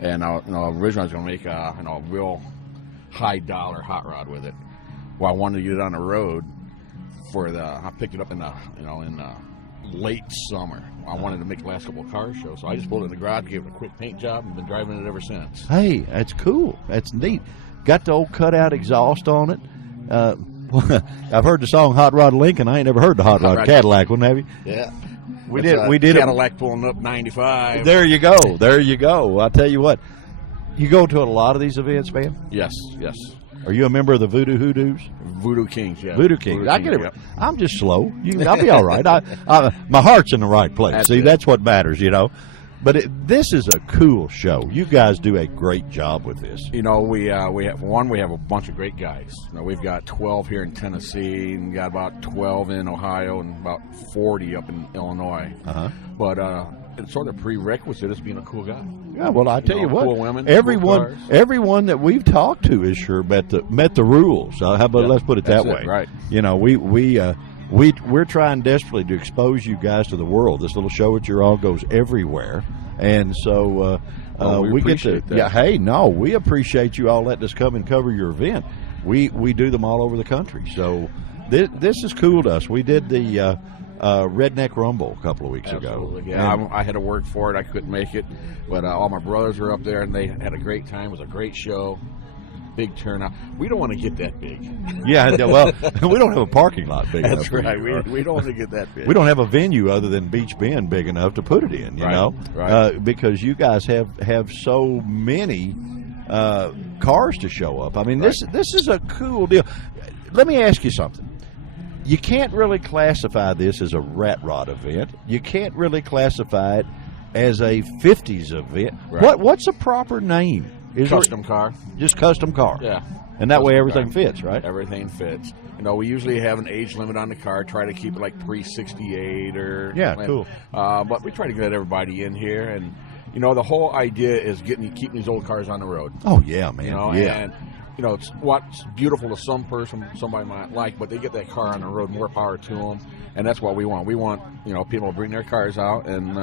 and originally I was going to make a real high dollar hot rod with it. Well, I wanted to get it on the road I picked it up in late summer. I wanted to make the last couple of car shows, so I just pulled it in the garage, gave it a quick paint job, and been driving it ever since. Hey, that's cool. That's neat. Got the old cutout exhaust on it. I've heard the song Hot Rod Lincoln. I ain't never heard the Hot Rod Cadillac one, have you? Yeah. We did Cadillac pulling up 95. There you go. I'll tell you what. You go to a lot of these events, man? Yes. Are you a member of the Voodoo Hoodoos? Voodoo Kings, yeah. Voodoo Kings. I get it. Yep. I'm just slow. I'll be all right. My heart's in the right place. That's what matters, But this is a cool show. You guys do a great job with this. We have a bunch of great guys. We've got 12 here in Tennessee, and got about 12 in Ohio, and about 40 up in Illinois. But it's sort of prerequisite is being a cool guy. Yeah, well, I tell you what, cool women, everyone that we've talked to is sure met the rules. How about let's put it that way? Right. We're trying desperately to expose you guys to the world. This little show at your all goes everywhere, and so we get to. That. Yeah, hey, no, we appreciate you all letting us come and cover your event. We do them all over the country, so this is cool to us. We did the Redneck Rumble a couple of weeks ago. Yeah, I had to work for it. I couldn't make it, but all my brothers were up there, and they had a great time. It was a great show. Big turnout. We don't want to get that big. Yeah, well, we don't have a parking lot big enough. That's right. We don't want to get that big. We don't have a venue other than Beach Bend big enough to put it in, you know? Right. Because you guys have so many cars to show up. I mean, this is a cool deal. Let me ask you something. you can't really classify this as a rat rod event. You can't really classify it as a 50s event. Right. What's a proper name? Custom car. Just custom car. Yeah. And that Custom way everything car. fits, right? Everything fits. We usually have an age limit on the car. Try to keep it like pre-68 or. Yeah, cool. But we try to get everybody in here, and the whole idea is keeping these old cars on the road. Oh yeah, man. Yeah. And it's what's beautiful to somebody might like, but they get that car on the road. More power to them, and that's what we want. We want people to bring their cars out and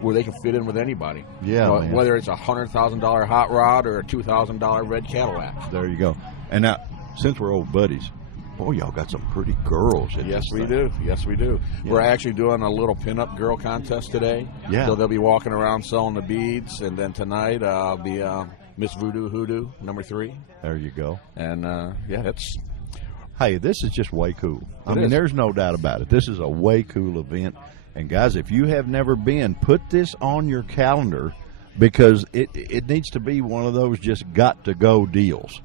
where they can fit in with anybody. Yeah, man. Whether it's a $100,000 hot rod or a $2,000 red Cadillac. There you go. And now, since we're old buddies, boy, y'all got some pretty girls in Yes, this we thing. do. Yes, we do. Yeah. We're actually doing a little pinup girl contest today. Yeah. So they'll be walking around selling the beads, and then tonight I'll be Miss Voodoo Hoodoo, number 3. There you go. And it's. Hey, this is just way cool. I It mean, is. there's no doubt about it. This is a way cool event. And guys, if you have never been, put this on your calendar because it needs to be one of those just got to go deals.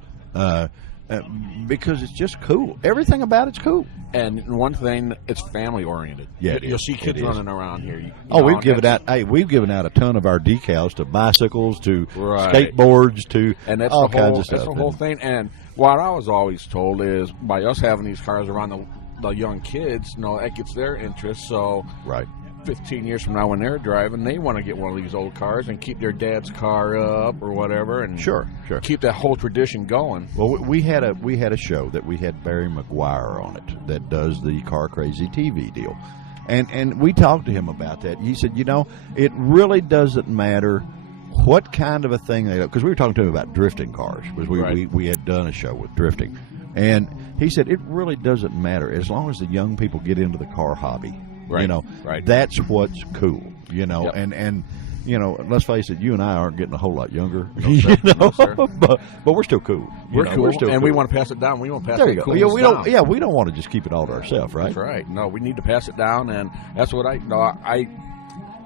Because it's just cool. Everything about it's cool. And one thing, it's family oriented. Yeah, it You'll is. see kids It is. running around here. We've given out. Hey, we've given out a ton of our decals to bicycles, to Right. skateboards, to and that's all the whole, kinds of stuff. That's the whole thing. And what I was always told is by us having these cars around the young kids, that gets their interest. So right. 15 years from now when they're driving, they want to get one of these old cars and keep their dad's car up or whatever, and Sure. keep that whole tradition going. Well, we had a show that we had Barry McGuire on it that does the Car Crazy TV deal, and we talked to him about that. He said, it really doesn't matter what kind of a thing they do, because we were talking to him about drifting cars, because we had done a show with drifting, and he said it really doesn't matter as long as the young people get into the car hobby. Right. Right. That's what's cool. Yep. And let's face it, you and I aren't getting a whole lot younger. No, sir. No, sir. but we're still cool. We're cool, We're still and cool. we want to pass it down. We want to pass There that you go. coolness We down. don't. We don't want to just keep it all to ourselves, right? That's right. No, we need to pass it down, and that's what I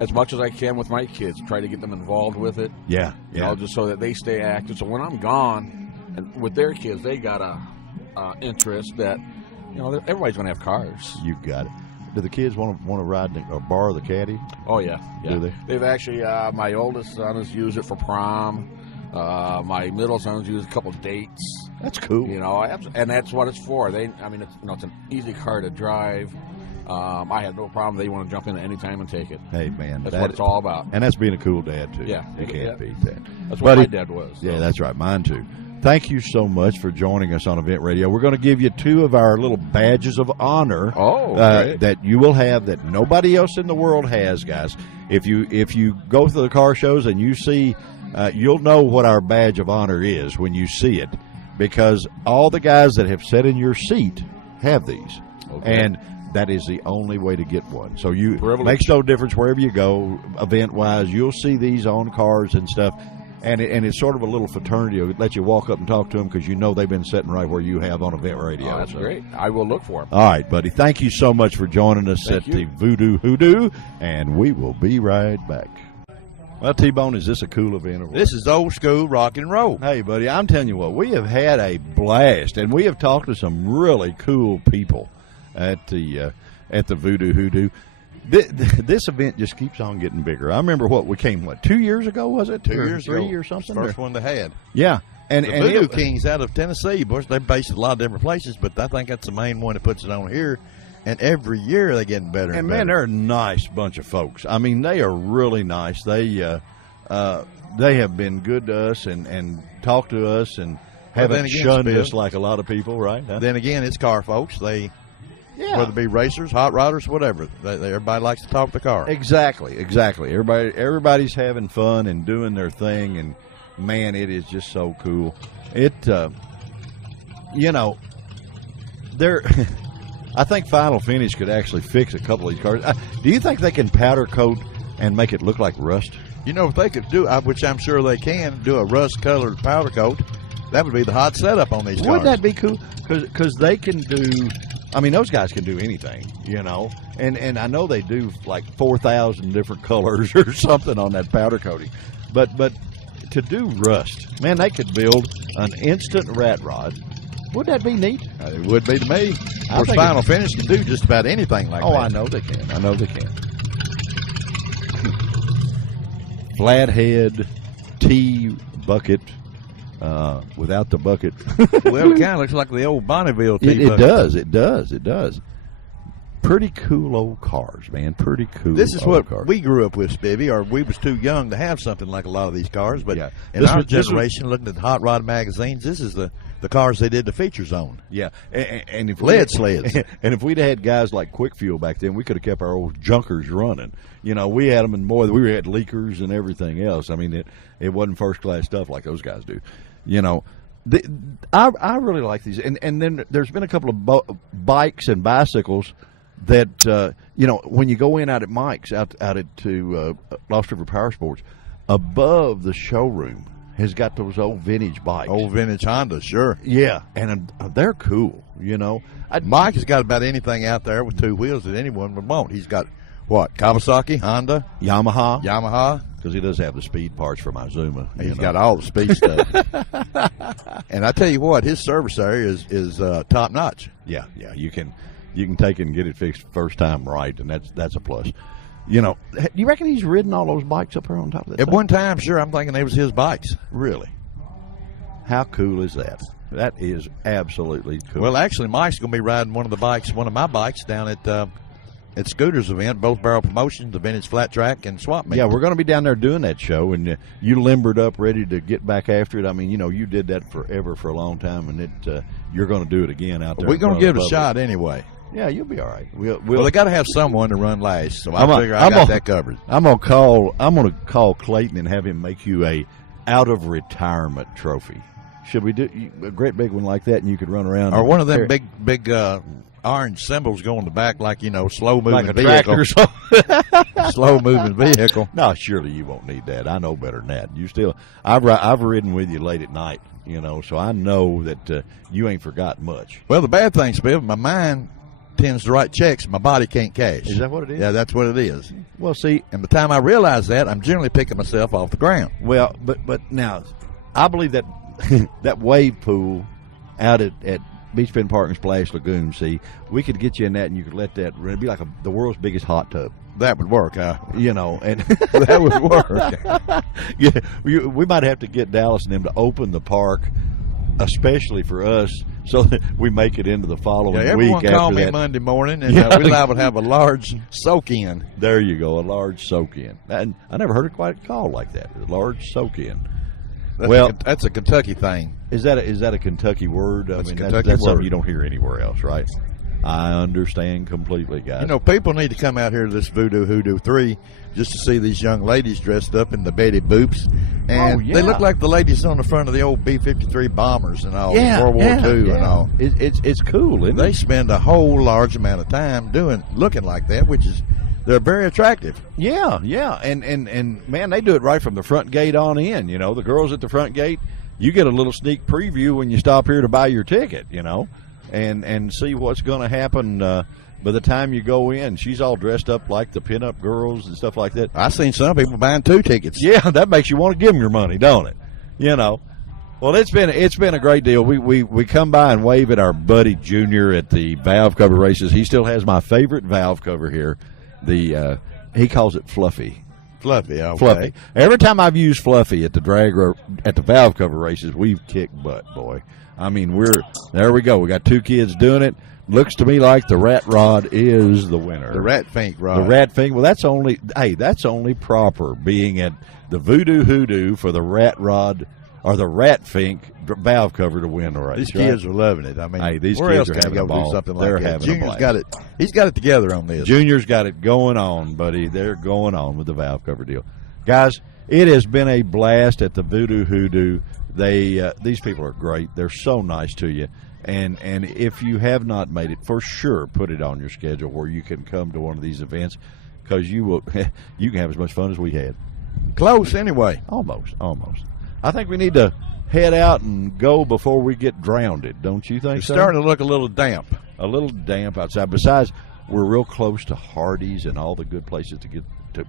as much as I can with my kids, try to get them involved with it. Yeah. Just so that they stay active. So when I'm gone, and with their kids, they got a interest that everybody's going to have cars. You got it. Do the kids want to ride or borrow the caddy? Oh yeah. Do they? They've actually. My oldest son has used it for prom. My middle son's used a couple dates. That's cool. And that's what it's for. It's an easy car to drive. I have no problem. They want to jump in at any time and take it. Hey man, that's what it's all about. And that's being a cool dad too. Yeah, you can't beat that. That's what my dad was. Yeah, that's right. Mine too. Thank you so much for joining us on Event Radio. We're going to give you 2 of our little badges of honor that you will have that nobody else in the world has, guys. If you go through the car shows and you see, you'll know what our badge of honor is when you see it, because all the guys that have sat in your seat have these, and that is the only way to get one. So makes no difference wherever you go, event-wise. You'll see these on cars and stuff. And it's sort of a little fraternity. It'll let you walk up and talk to them because they've been sitting right where you have on Event Radio. Oh, that's great. I will look for them. All right, buddy. Thank you so much for joining us at the Voodoo Hoodoo, and we will be right back. Well, T-Bone, is this a cool event? Or what? This is old school rock and roll. Hey, buddy, I'm telling you what, we have had a blast, and we have talked to some really cool people at the Voodoo Hoodoo. This event just keeps on getting bigger. I remember we came 2 years ago, was it? 2 years three ago. or something? First one they had. Yeah. And the Voodoo Kings out of Tennessee, boys, they're based in a lot of different places, but I think that's the main one that puts it on here. And every year they're getting better and better. Man, they're a nice bunch of folks. I mean, they are really nice. They have been good to us and talked to us and haven't shunned us like a lot of people, right? Huh? Then again, it's car folks. Whether it be racers, hot rodders, whatever, everybody likes to talk the car. Exactly. Everybody's having fun and doing their thing, and man, it is just so cool. I think Final Finish could actually fix a couple of these cars. Do you think they can powder coat and make it look like rust? If they could do, which I'm sure they can, do a rust-colored powder coat, that would be the hot setup on these cars. Wouldn't that be cool? Because they can do. I mean, those guys can do anything, and I know they do like 4,000 different colors or something on that powder coating. But to do rust, man, they could build an instant rat rod Would that be neat? It would be to me. Of course, think Final Finish can do just about anything like that. I know they can. I know they can. Flathead, tea bucket, without the bucket. Well, it kind of looks like the old Bonneville tea It bucket. does. It does. It does. Pretty cool old cars, man. Pretty cool. This is old what cars. we grew up with, Spivvy, or we was too young to have something like a lot of these cars. But in This our was- this was- generation, looking at hot rod magazines, this is the cars they did the features on. Yeah, and if Lead sleds. and if we'd had guys like Quick Fuel back then, we could have kept our old junkers running. You know, we had them in more. We had leakers and everything else. I mean, it wasn't first class stuff like those guys do. You know, I really like these. And then there's been a couple of bikes and bicycles that you know, when you go in out at Mike's out at Lost River Power Sports, above the showroom has got those old vintage bikes. Old vintage Honda, sure. Yeah, and they're cool, you know. Mike has got about anything out there with two wheels that anyone would want. He's got, what, Kawasaki, Honda? Yamaha. Because he does have the speed parts for my Zuma. He's got all the speed stuff. And I tell you what, his service area is top notch. Yeah, you can take it and get it fixed first time right, and that's a plus. You know, do you reckon he's ridden all those bikes up there on top of that? At one time, sure, I'm thinking they was his bikes. Really? How cool is that? That is absolutely cool. Well, actually, Mike's going to be riding one of my bikes down at Scooter's event, Both Barrel Promotions, the Vintage Flat Track, and Swap Meet. Yeah, we're going to be down there doing that show, and you limbered up ready to get back after it. I mean, you know, you did that forever for a long time, and you're going to do it again out there. We're going to give it a shot anyway. Yeah, you'll be all right. Well, they got to have someone to run last, so I figure I got that covered. I'm going to call Clayton and have him make you a out of retirement trophy. Should we do a great big one like that, and you could run around? Or one of them big orange symbols go on the back, like, you know, slow moving like a vehicle. tractor or something. Slow moving vehicle. No, surely you won't need that. I know better than that. You still, I've ridden with you late at night, you know, so I know that you ain't forgotten much. Well, the bad thing, Spiv, my mind tends to write checks my body can't cash. Is that what it is? Yeah, that's what it is. Well, see, and by the time I realize that, I'm generally picking myself off the ground. Well, but now, I believe that that wave pool out at Beach Bend Park and Splash Lagoon, see, we could get you in that, and you could let that. It'd be like the world's biggest hot tub. That would work, you know, and that would work. Yeah, we might have to get Dallas and them to open the park, especially for us, so that we make it into the following week. Everyone after call me that. Monday morning, and we're liable to have a large soak-in. There you go, a large soak-in. And I never heard it quite called like that, a large soak-in. That's a Kentucky thing. Is that a Kentucky word? That's I mean, a Kentucky that's word. something you don't hear anywhere else, right? I understand completely, guys. You know, people need to come out here to this Voodoo Hoodoo 3 just to see these young ladies dressed up in the Betty Boops. And they look like the ladies on the front of the old B-53 bombers and all, World War II and all. It's cool, isn't They it? spend a whole large amount of time looking like that, which is, they're very attractive. Yeah, and man, they do it right from the front gate on in. You know, the girls at the front gate, you get a little sneak preview when you stop here to buy your ticket. You know, and see what's going to happen by the time you go in. She's all dressed up like the pinup girls and stuff like that. I've seen some people buying 2 tickets. Yeah, that makes you want to give them your money, don't it? You know. Well, it's been a great deal. We come by and wave at our buddy Junior at the valve cover races. He still has my favorite valve cover here. He calls it Fluffy. Fluffy, okay. Fluffy. Every time I've used Fluffy at the valve cover races, we've kicked butt, boy. I mean, there we go. We got 2 kids doing it. Looks to me like the Rat Rod is the winner. The Rat Fink Rod. The Rat Fink. Well, that's only proper, being at the Voodoo Hoodoo for the Rat Rod or the Rat Fink valve cover to win the race. These kids are loving it. I mean, these where kids else are can having you a go ball. do something They're like that? having Junior's a blast. got it. He's got it together on this. Junior's got it going on, buddy. They're going on with the valve cover deal. Guys, it has been a blast at the Voodoo Hoodoo. These people are great. They're so nice to you. And if you have not made it, for sure, put it on your schedule where you can come to one of these events, because you can have as much fun as we had. Close anyway. Almost. I think we need to head out and go before we get drowned, don't you think? It's so? starting to look a little damp. A little damp outside. Besides, we're real close to Hardee's and all the good places to get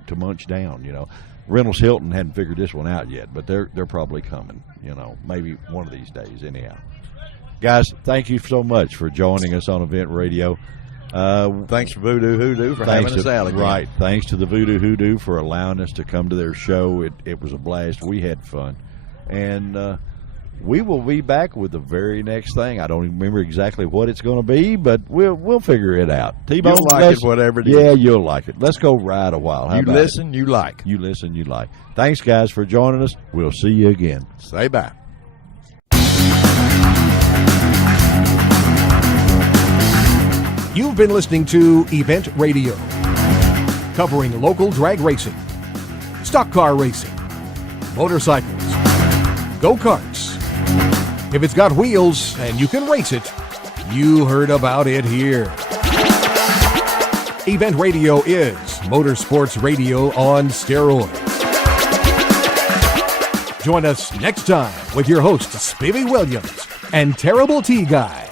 to munch down. You know, Reynolds Hilton hadn't figured this one out yet, but they're probably coming. You know, maybe one of these days. Anyhow, Guys, thank you so much for joining us on Event Radio. Thanks for Voodoo Hoodoo for having us out again. Right. Thanks to the Voodoo Hoodoo for allowing us to come to their show. It was a blast. We had fun. And we will be back with the very next thing. I don't even remember exactly what it's going to be, but we'll figure it out. T-Bone, you'll like it, whatever it is. Yeah, you'll like it. Let's go ride a while. How you about listen, it? you like. You listen, you like. Thanks, guys, for joining us. We'll see you again. Say bye. You've been listening to Event Radio, covering local drag racing, stock car racing, motorcycles, go-karts. If it's got wheels and you can race it, you heard about it here. Event Radio is motorsports radio on steroids. Join us next time with your hosts, Spivey Williams and Terrible T Guy.